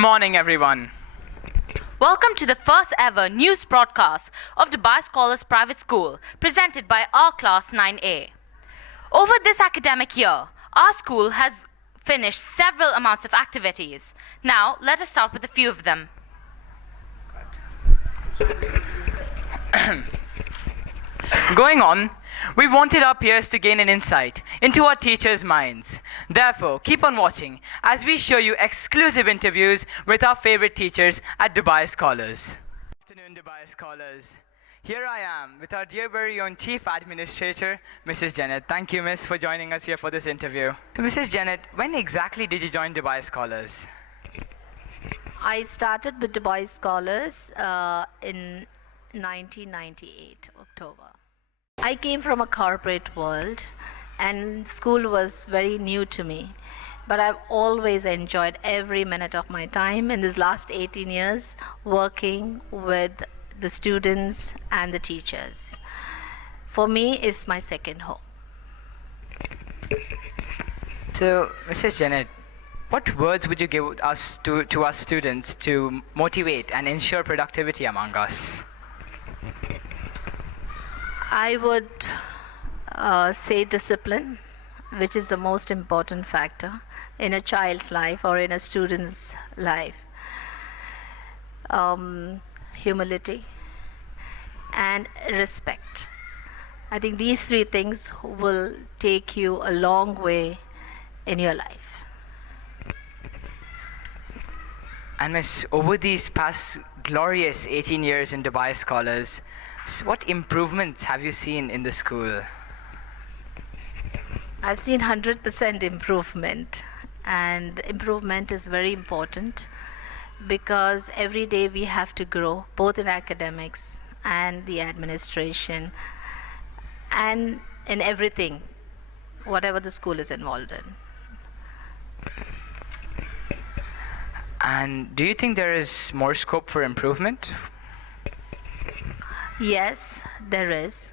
morning, everyone. Welcome to the first ever news broadcast of Dubai Scholars Private School, presented by our class 9A. Over this academic year, our school has finished several amounts of activities. Now, let us start with a few of them. Going on, we wanted our peers to gain an insight into our teachers' minds. Therefore, keep on watching as we show you exclusive interviews with our favorite teachers at Dubai Scholars. Good afternoon, Dubai Scholars. Here I am with our dear very own Chief Administrator, Mrs. Jenet. Thank you, Miss, for joining us here for this interview. So, Mrs. Jenet, when exactly did you join Dubai Scholars? I started with Dubai Scholars in 1998, October. I came from a corporate world and school was very new to me. But I've always enjoyed every minute of my time in these last 18 years working with the students and the teachers. For me, it's my second home. So, Mrs. Jenet, what words would you give us to us students to motivate and ensure productivity among us? I would say discipline, which is the most important factor in a child's life or in a student's life. Humility and respect. I think these three things will take you a long way in your life. And Miss, over these past glorious 18 years in Dubai Scholars, what improvements have you seen in the school? I've seen 100% improvement, and improvement is very important because every day we have to grow, both in academics and the administration and in everything, whatever the school is involved in. And do you think there is more scope for improvement? Yes, there is.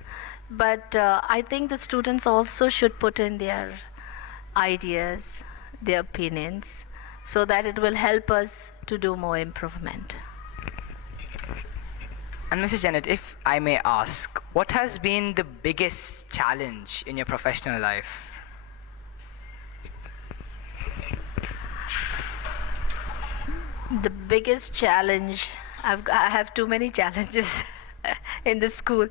But I think the students also should put in their ideas, their opinions, so that it will help us to do more improvement. And Mrs. Jenet, if I may ask, what has been the biggest challenge in your professional life? The biggest challenge, I have too many challenges in the school.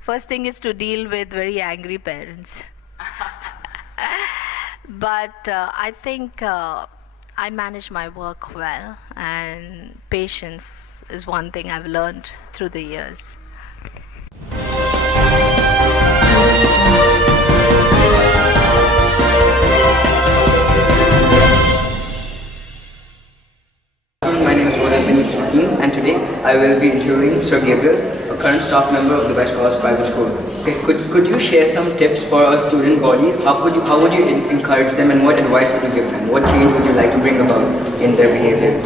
First thing is to deal with very angry parents. But I think I manage my work well, and patience is one thing I've learned through the years. My name is and today I will be interviewing Sir Gabriel, a current staff member of the Dubai Scholars Private School. Okay, could you share some tips for our student body? How would you encourage them, and what advice would you give them? What change would you like to bring about in their behavior?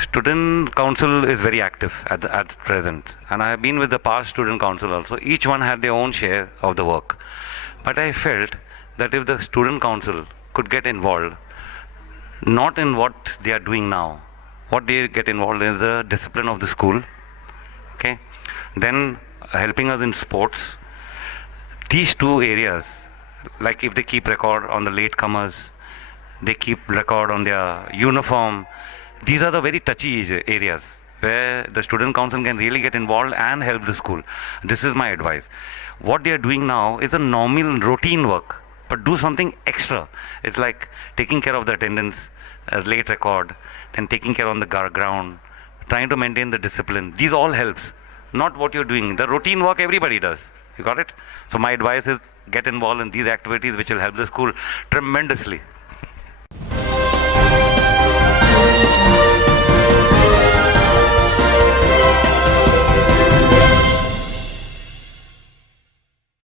Student council is very active at present, and I have been with the past student council also. Each one had their own share of the work, but I felt that if the student council could get involved, not in what they are doing now, what they get involved in is the discipline of the school, okay, then helping us in sports. These two areas, like if they keep record on the latecomers, they keep record on their uniform, these are the very touchy areas where the student council can really get involved and help the school. This is my advice. What they are doing now is a normal routine work, but do something extra. It's like taking care of the attendance, late record, then taking care on the ground, trying to maintain the discipline. These all helps. Not what you're doing. The routine work everybody does. You got it? So my advice is get involved in these activities which will help the school tremendously.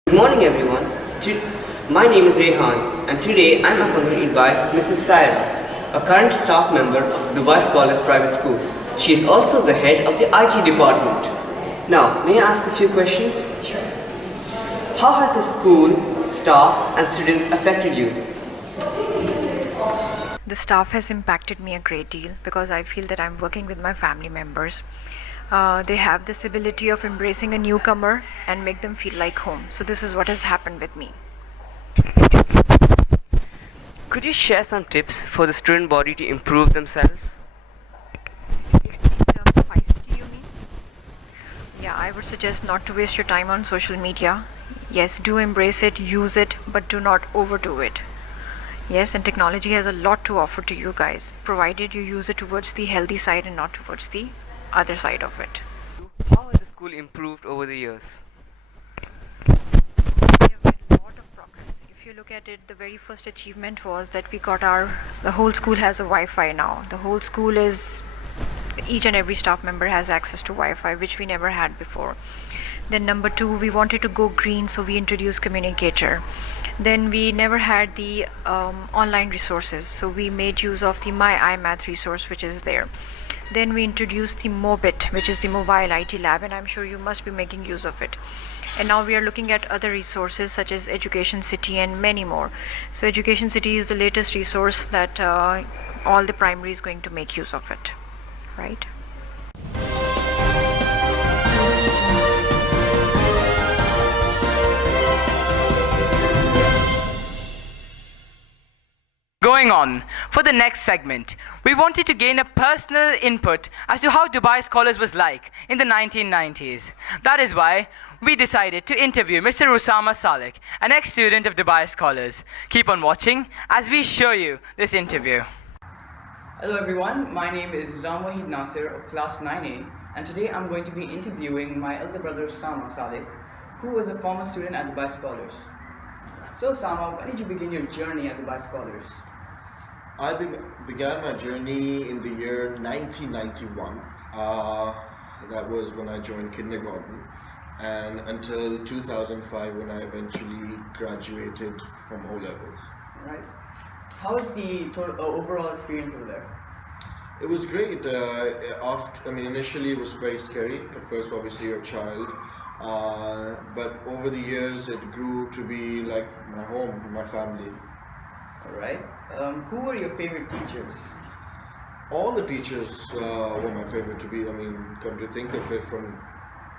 Good morning, everyone. My name is Rehan, and today I'm accompanied by Mrs. Saira, a current staff member of the Dubai Scholars Private School. She is also the head of the IT department. Now, may I ask a few questions? Sure. How has the school, staff and students affected you? The staff has impacted me a great deal because I feel that I'm working with my family members. They have this ability of embracing a newcomer and make them feel like home. So this is what has happened with me. Could you share some tips for the student body to improve themselves? In terms of ICT, you mean? Yeah, I would suggest not to waste your time on social media. Yes, do embrace it, use it, but do not overdo it. Yes, and technology has a lot to offer to you guys, provided you use it towards the healthy side and not towards the other side of it. How has the school improved over the years? We have made a lot of progress. If you look at it, the very first achievement was that the whole school has a Wi-Fi now. The whole school each and every staff member has access to Wi-Fi, which we never had before. Then number 2, we wanted to go green, so we introduced Communicator. Then we never had the online resources, so we made use of the My iMath resource, which is there. Then we introduced the MOBIT, which is the Mobile IT Lab, and I'm sure you must be making use of it. And now we are looking at other resources such as Education City and many more. So Education City is the latest resource that all the primary is going to make use of it, right? Going on, for the next segment, we wanted to gain a personal input as to how Dubai Scholars was like in the 1990s. That is why we decided to interview Mr. Usama Salik, an ex-student of Dubai Scholars. Keep on watching as we show you this interview. Hello everyone, my name is Zamwahid Nasir of class 9A, and today I'm going to be interviewing my elder brother Usama Salik, who was a former student at Dubai Scholars. So Usama, when did you begin your journey at Dubai Scholars? I began my journey in the year 1991. That was when I joined kindergarten, and until 2005 when I eventually graduated from O-levels. Right. How was the overall experience over there? It was great. Initially it was very scary. At first, obviously, you're a child. But over the years, it grew to be like my home, my family. Alright. Who were your favorite teachers? All the teachers were my favorite come to think of it, from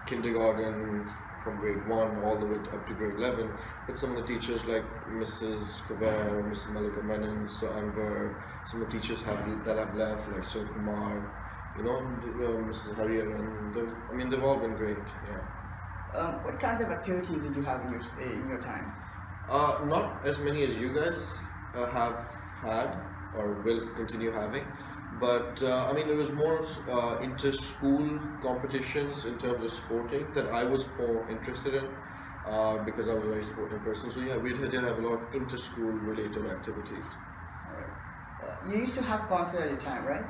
kindergarten, from grade 1 all the way up to grade 11. But some of the teachers like Mrs. Kavar, Mrs. Malika Menon, Sir Anwar, some of the teachers that have left, like Sir Kumar, Mrs. Harrier, and they've all been great, yeah. What kinds of activities did you have in your time? Not as many as you guys have had or will continue having, but it was more inter-school competitions in terms of sporting that I was more interested in because I was a very sporting person. So yeah, we did have a lot of inter-school related activities. Alright. You used to have concert at your time, right?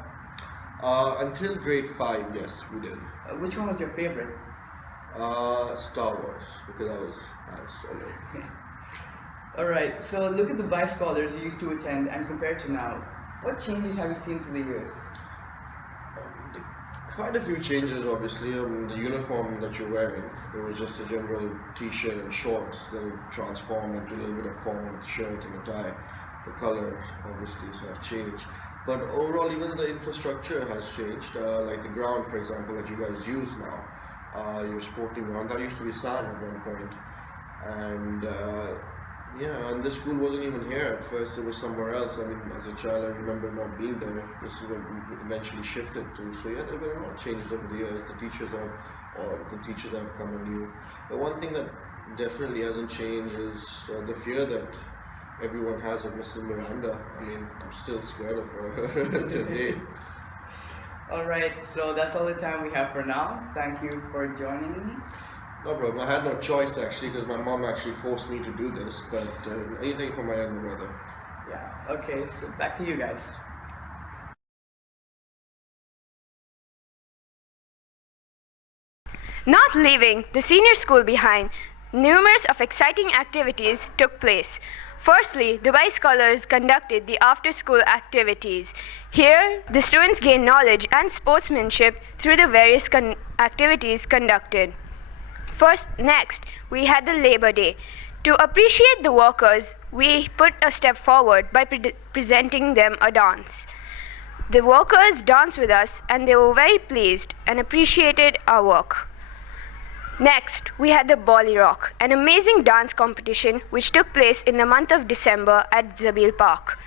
Until grade 5, yes, we did. Which one was your favorite? Star Wars, because I was Solo. Alright, so look at the Dubai Scholars you used to attend and compare to now. What changes have you seen through the years? Quite a few changes, obviously. The uniform that you're wearing, it was just a general t-shirt and shorts that would transform into a little bit of form with shirt and a tie. The color, obviously, have changed. But overall, even the infrastructure has changed. Like the ground, for example, that you guys use now. Your sporting ground, that used to be sand at one point. And and the school wasn't even here at first, it was somewhere else. As a child, I remember not being there. This is what we eventually shifted to. So yeah, there have been a lot of changes over the years. The teachers have come anew. But one thing that definitely hasn't changed is the fear that everyone has of Mrs. Miranda. I'm still scared of her today. Alright, so that's all the time we have for now. Thank you for joining me. No problem. I had no choice actually, because my mom actually forced me to do this, but anything for my younger brother. Yeah, okay, so back to you guys. Not leaving the senior school behind, numerous of exciting activities took place. Firstly, Dubai Scholars conducted the after-school activities. Here, the students gained knowledge and sportsmanship through the various activities conducted. Next, we had the Labor Day. To appreciate the workers, we put a step forward by presenting them a dance. The workers danced with us and they were very pleased and appreciated our work. Next, we had the Bolly Rock, an amazing dance competition which took place in the month of December at Zabil Park.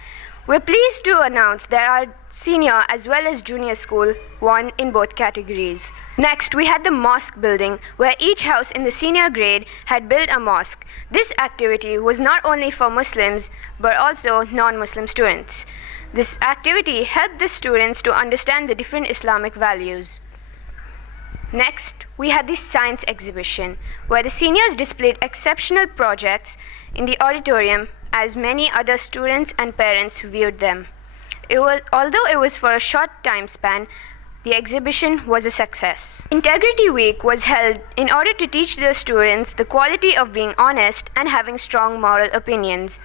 We're pleased to announce that our senior as well as junior school won in both categories. Next, we had the mosque building, where each house in the senior grade had built a mosque. This activity was not only for Muslims, but also non-Muslim students. This activity helped the students to understand the different Islamic values. Next, we had the science exhibition, where the seniors displayed exceptional projects in the auditorium as many other students and parents viewed them. Although it was for a short time span, the exhibition was a success. Integrity Week was held in order to teach the students the quality of being honest and having strong moral opinions.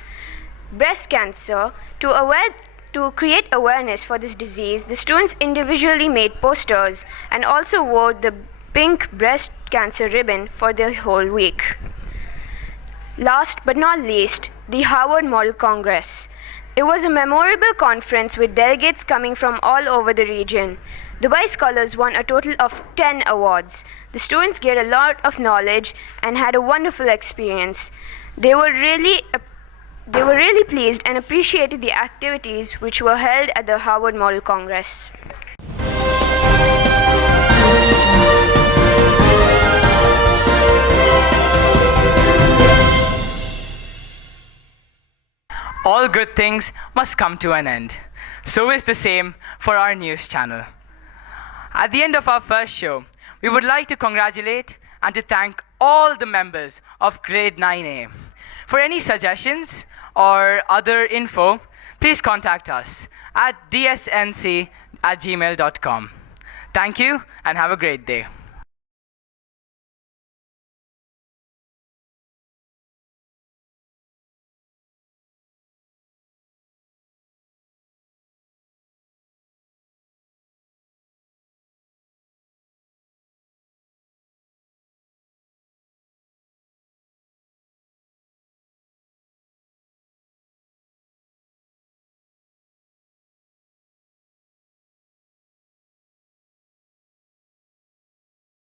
Breast cancer, to create awareness for this disease, the students individually made posters and also wore the pink breast cancer ribbon for the whole week. Last but not least, the Harvard Model Congress. It was a memorable conference with delegates coming from all over the region. Dubai Scholars won a total of 10 awards. The students gained a lot of knowledge and had a wonderful experience. They were really pleased and appreciated the activities which were held at the Harvard Model Congress. All good things must come to an end. So is the same for our news channel. At the end of our first show, we would like to congratulate and to thank all the members of Grade 9A. For any suggestions or other info, please contact us at dsnc@gmail.com. Thank you and have a great day.